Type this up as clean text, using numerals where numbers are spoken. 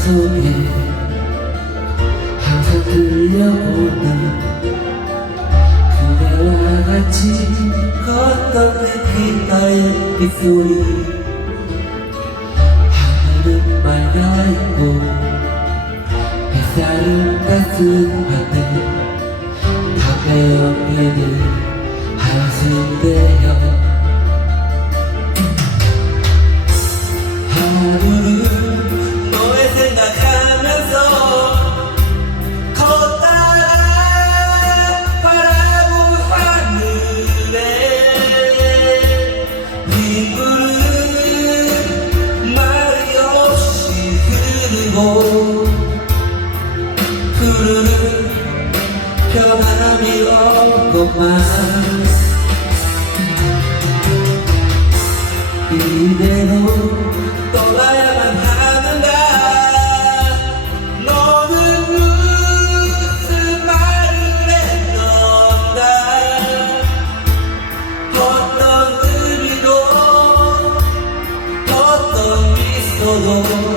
속에 항상 들려오는 그대와 같이 걷던 내 기타의 빗소리. 하늘은 맑아있고 햇살은 따스한데 담배 옆에는 한숨대요. 하루는 너의 생각하면서 걷다가 바라본 하늘에 빗물은 말이 없이 흐르고 푸르른 변함이 없건만 이대로 떠나야만 하는가. 너는 무슨 말을 했던가. 어떤 의미도 어떤 미소도